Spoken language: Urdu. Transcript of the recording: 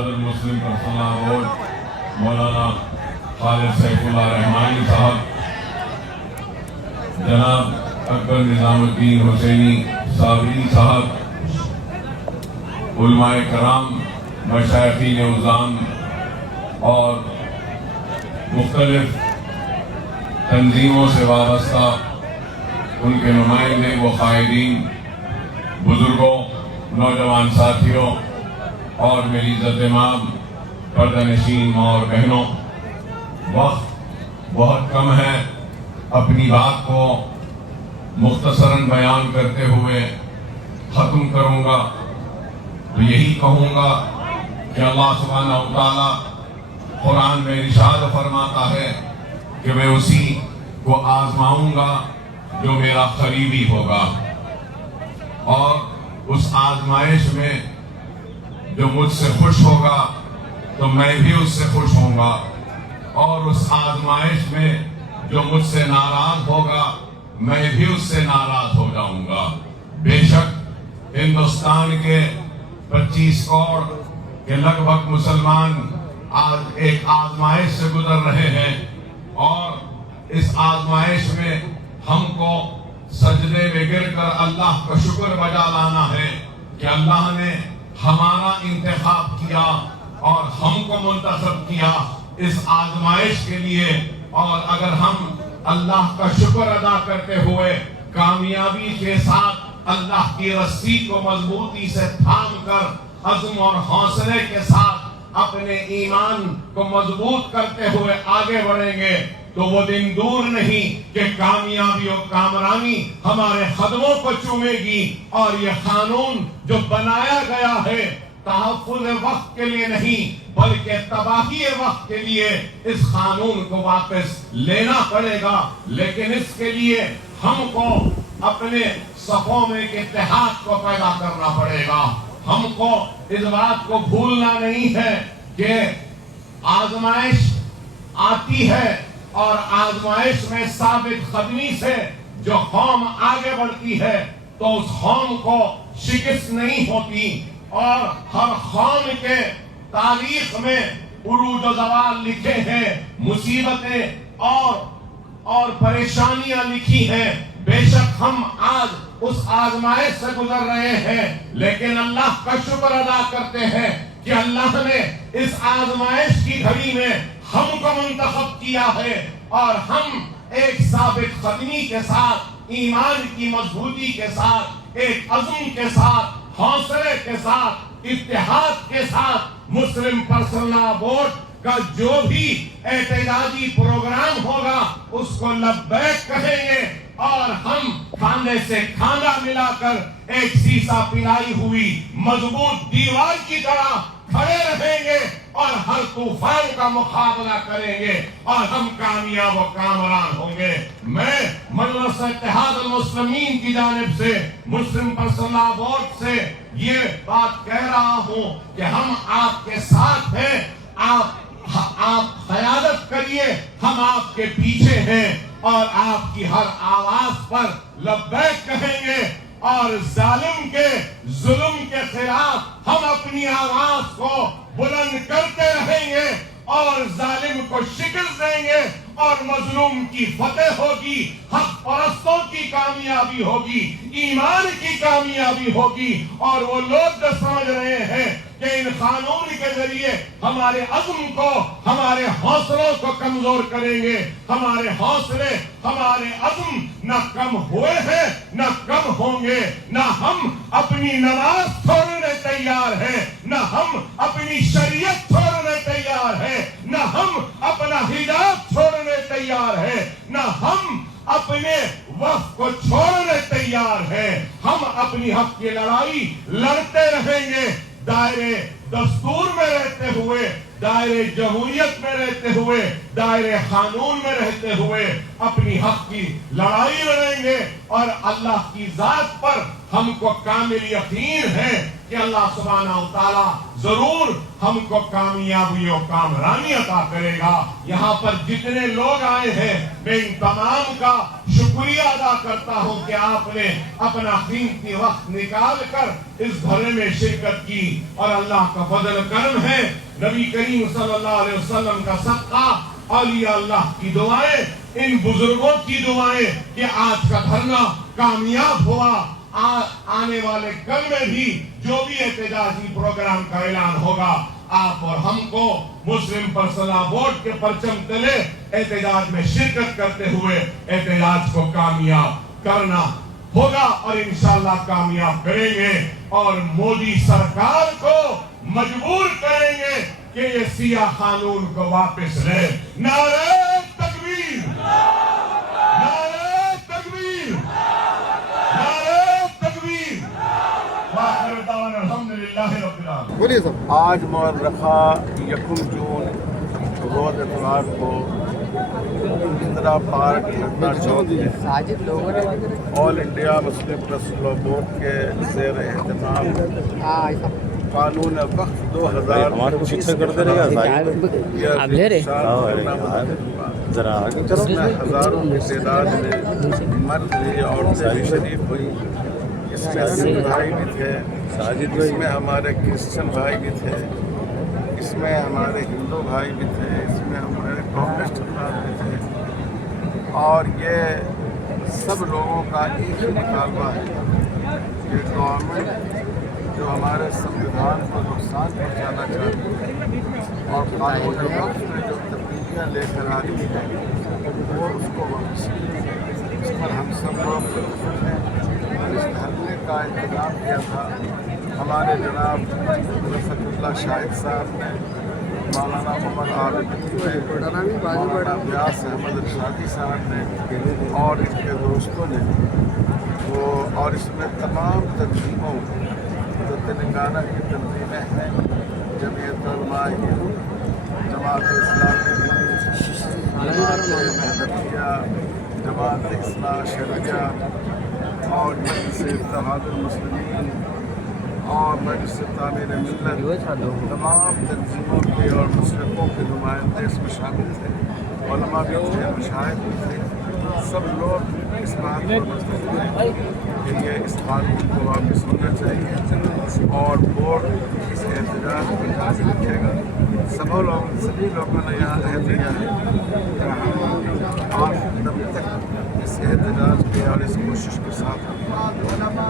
صدر مسلم پرسنل بورڈ مولانا خالد سیف اللہ رحمانی صاحب، جناب اکبر نظام الدین حسینی صابری صاحب، علماء کرام، مشائخین عظام اور مختلف تنظیموں سے وابستہ ان کے نمائندے و قائدین، بزرگوں، نوجوان ساتھیوں اور میری عزت مآب پردہ نشین ماں اور بہنوں، وقت بہت کم ہے، اپنی بات کو مختصراً بیان کرتے ہوئے ختم کروں گا تو یہی کہوں گا کہ اللہ سبحانہ و تعالی قرآن میں ارشاد فرماتا ہے کہ میں اسی کو آزماؤں گا جو میرا قریبی ہوگا، اور اس آزمائش میں جو مجھ سے خوش ہوگا تو میں بھی اس سے خوش ہوں گا، اور اس آزمائش میں جو مجھ سے ناراض ہوگا میں بھی اس سے ناراض ہو جاؤں گا۔ بے شک ہندوستان کے 25 کروڑ کے لگ بھگ مسلمان آج ایک آزمائش سے گزر رہے ہیں، اور اس آزمائش میں ہم کو سجدے میں گر کر اللہ کا شکر بجا لانا ہے کہ اللہ نے ہمارا انتخاب کیا اور ہم کو منتخب کیا اس آزمائش کے لیے، اور اگر ہم اللہ کا شکر ادا کرتے ہوئے کامیابی کے ساتھ اللہ کی رسی کو مضبوطی سے تھام کر عزم اور حوصلے کے ساتھ اپنے ایمان کو مضبوط کرتے ہوئے آگے بڑھیں گے تو وہ دن دور نہیں کہ کامیابی اور کامرانی ہمارے قدموں کو چومے گی، اور یہ قانون جو بنایا گیا ہے تحفظ وقت کے لیے نہیں بلکہ تباہی وقت کے لیے اس قانون کو واپس لینا پڑے گا، لیکن اس کے لیے ہم کو اپنے صفوں میں ایک اتحاد کو پیدا کرنا پڑے گا۔ ہم کو اس بات کو بھولنا نہیں ہے کہ آزمائش آتی ہے، اور آزمائش میں ثابت قدمی سے جو قوم آگے بڑھتی ہے تو اس قوم کو شکست نہیں ہوتی، اور ہر قوم کے تاریخ میں عروج و زوال لکھے ہیں، مصیبتیں اور پریشانیاں لکھی ہیں۔ بے شک ہم آج اس آزمائش سے گزر رہے ہیں، لیکن اللہ کا شکر ادا کرتے ہیں کہ اللہ نے اس آزمائش کی گھڑی میں ہم کو منتخب کیا ہے، اور ہم ایک ثابت قدمی کے ساتھ، ایمان کی مضبوطی کے ساتھ، ایک عزم کے ساتھ، حوصلے کے ساتھ، اتحاد کے ساتھ مسلم پرسنل بورڈ کا جو بھی احتجاجی پروگرام ہوگا اس کو لبیک کہیں گے، اور ہم کھانے سے کھانا ملا کر ایک سیسا پلائی ہوئی مضبوط دیوار کی طرح کھڑے رہیں گے، اور ہر طوفان کا مقابلہ کریں گے، اور ہم کامیاب و کامران ہوں گے۔ میں مجلس اتحاد المسلمین کی جانب سے، مسلم پرسنل بورڈ سے یہ بات کہہ رہا ہوں کہ ہم آپ کے ساتھ ہیں، آپ قیادت کریے، ہم آپ کے پیچھے ہیں، اور آپ کی ہر آواز پر لبیک کہیں گے، اور ظالم کے ظلم کے خلاف ہم اپنی آواز کو بلند کرتے رہیں گے، اور ظالم کو شکست دیں گے، اور مظلوم کی فتح ہوگی، حق پرستوں کی کامیابی ہوگی، ایمان کی کامیابی ہوگی، اور وہ لوگ جو سمجھ رہے ہیں کہ ان قانون کے ذریعے ہمارے عزم کو، ہمارے حوصلوں کو کمزور کریں گے، ہمارے حوصلے، ہمارے عزم نہ کم ہوئے ہیں نہ کم ہوں گے، نہ ہم اپنی نماز چھوڑنے تیار ہیں، نہ ہم اپنی شریعت چھوڑنے تیار ہیں، نہ ہم اپنا حجاب چھوڑنے تیار ہیں، نہ ہم اپنے وقت کو چھوڑنے تیار ہیں۔ ہم اپنی حق کی لڑائی لڑتے رہیں گے، دائرے دستور میں رہتے ہوئے، دائرے جمہوریت میں رہتے ہوئے، دائرے قانون میں رہتے ہوئے اپنی حق کی لڑائی لڑیں گے، اور اللہ کی ذات پر ہم کو کامل یقین ہے کہ اللہ سبحانہ و تعالی ضرور ہم کو کامیابی و کامرانی عطا کرے گا۔ یہاں پر جتنے لوگ آئے ہیں میں ان تمام کا شکر شکریہ ادا کرتا ہوں کہ آپ نے اپنا قیمتی وقت نکال کر اس دھرنے میں شرکت کی، اور اللہ کا فضل کرم ہے، نبی کریم صلی اللہ علیہ وسلم کا صدقہ، اولیاء اللہ کی دعائیں، ان بزرگوں کی دعائیں کہ آج کا دھرنا کامیاب ہوا۔ آنے والے کل میں بھی جو بھی احتجاجی پروگرام کا اعلان ہوگا، آپ اور ہم کو مسلم پرسنل بورڈ کے پرچم تلے احتجاج میں شرکت کرتے ہوئے احتجاج کو کامیاب کرنا ہوگا، اور انشاءاللہ کامیاب کریں گے، اور مودی سرکار کو مجبور کریں گے کہ یہ سیاہ قانون کو واپس لے۔ نعرہ تکبیر، نعرہ تکبیر، نعرہ تکبیر، وآخر دعوانا الحمدللہ رب العالمین۔ بولیے صاحب۔ آج مورخہ یکم جون روز اتوار کو اندرا پارک ٹھنڈا چوک میں All India Muslim Personal Law Board کے زیر اہتمام قانون وقف 2000 جس میں ہزاروں کی تعداد میں مرد بھی، عورتیں بھی شریک ہوئی۔ اس میں سکھ بھائی بھی تھے، اس میں ہمارے کرسچن بھائی بھی تھے، اس میں ہمارے ہندو بھائی بھی تھے، اس میں ہمارے کمیونسٹ افراد بھی تھے، اور یہ سب لوگوں کا ایک ہی مطالبہ ہے کہ گورنمنٹ جو ہمارے سنویدھان کو نقصان پہنچانا چاہتی ہے اور قانون وقت میں جو تبدیلیاں لے کر آ رہی ہے وہ اس کو واپس اس پر ہم سب لوگ متفق ہیں۔ اس دھرنے کا انتظام کیا تھا ہمارے جناب رفعت اللہ شاہد صاحب نے، مولانا محمد عابد نے، مولانا بیاس احمد ارشادی صاحب نے، اور ان کے دوستوں نے اور اس میں تمام تنظیموں جو تلنگانہ کی تنظیمیں ہیں، جمعیت علماء ہند، جماعت اسلامی ہند، جماعت مہدویہ، جماعت اصلاح شرعیہ، اور مجلس اتحاد المسلمین، اور مجلس تعمیر ملت، تمام تنظیموں کے اور مشرقوں کے نمائندے اس میں شامل تھے، علماء بھی تھے، مشاہد بھی تھے، سب لوگ اس بات پر متفق ہیں کہ یہ اس قانون کو واپس ہونا چاہیے اور بورڈ اس احتجاج کو جاری رکھے گا۔ سبھی لوگوں نے یہاں عہد لیا ہے کہ ہم آخر دم تک اس احتجاج کے اور اس کوشش کے ساتھ